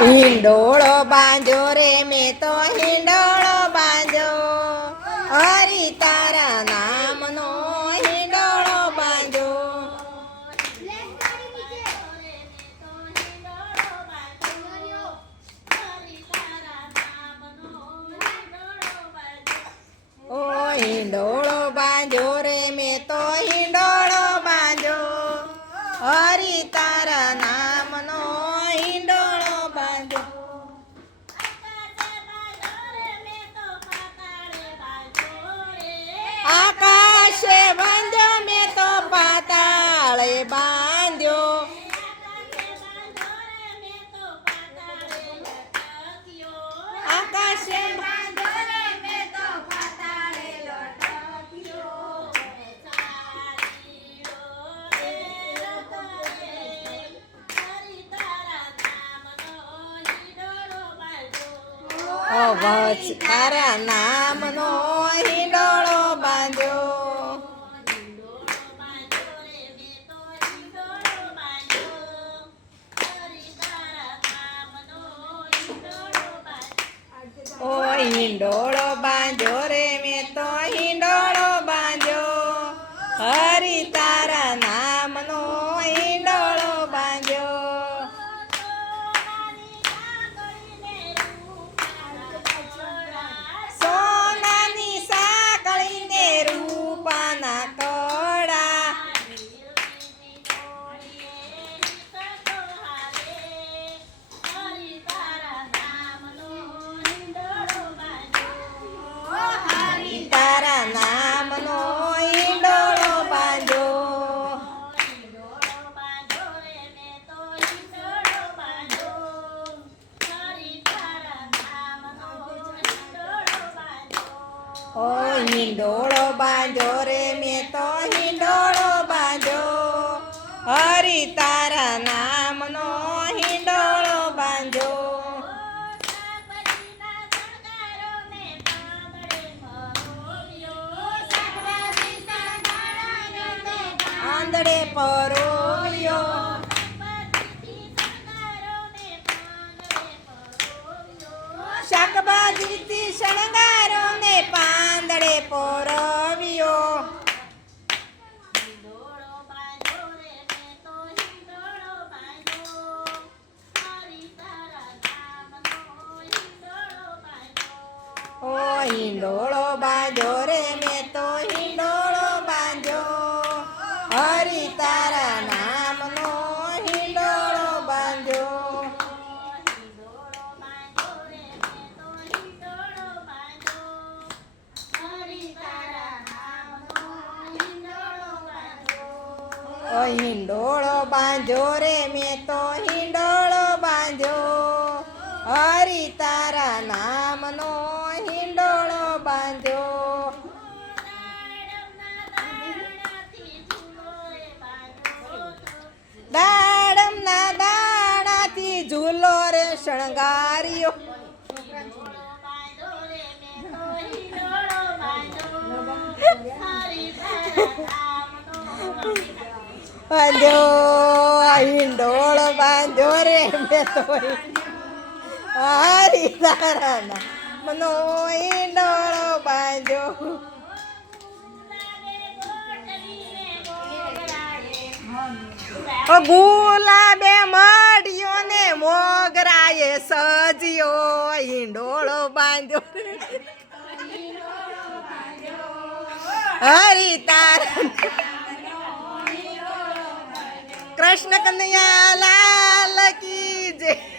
હિંડોળો બાંધ્યો રે મેં તો હિંડોળો બાંધ્યો હરી તારા નામનો હિંડોળો બાંધ્યો ઓ હિંડોળો બાંધ્યો રે મેં તો હિંડોળો બાંધ્યો હરી તારા નામનો હિંડોળો બાંધ્યો આકાશે બાંધ્યો મેં તો પાતાળે બાંધ્યો આકાશે બાંધ્યો રે મેં તો પાતાળે લટક્યો તારા નામનો હિંડોળો બાંધ્યો ઓ હિંડોળો બાંધ્યો રે મેં તો હિંડોળો બાંધ્યો હરી તારા નામનો હિંડોળો બાંધ્યો સોનાની સાંકળીને રૂપાના કડા તારા નામનો હિંડોળો બાંધ્યો ઓ હિંડોળો બાંધ્યો રે મેં તો હિંડોળો બાંધ્યો હરી તારા નામનો હિંડોળો બાંધ્યો આંધળે પરોવ્યો શાકભાજીથી શણગારો ને પાંદડે પરોવ્યો ઓ હિંડોળો બાંધ્યો રે મેં તો હિંડોળો બાંધ્યો હરી તારા નામનો હિંડોળો બાંધ્યો ઓ હિંડોળો બાંધ્યો રે મેં તો હિંડોળો બાંધ્યો હરી તારા નામનો હિંડોળો બાંધ્યો દાડમના દાણાથી ઝૂલો રે શણગાર્યો બાંધ્યો હિંડોળો બાંધ્યો રે મેં તો હરી તારા નામનો હિંડોળો બાંધ્યો ગુલાબે મઢ્યો ને મોગરાએ સજ્યો હિંડોળો બાંધ્યો હરી તારા કૃષ્ણ કનૈયા લાલ કી જય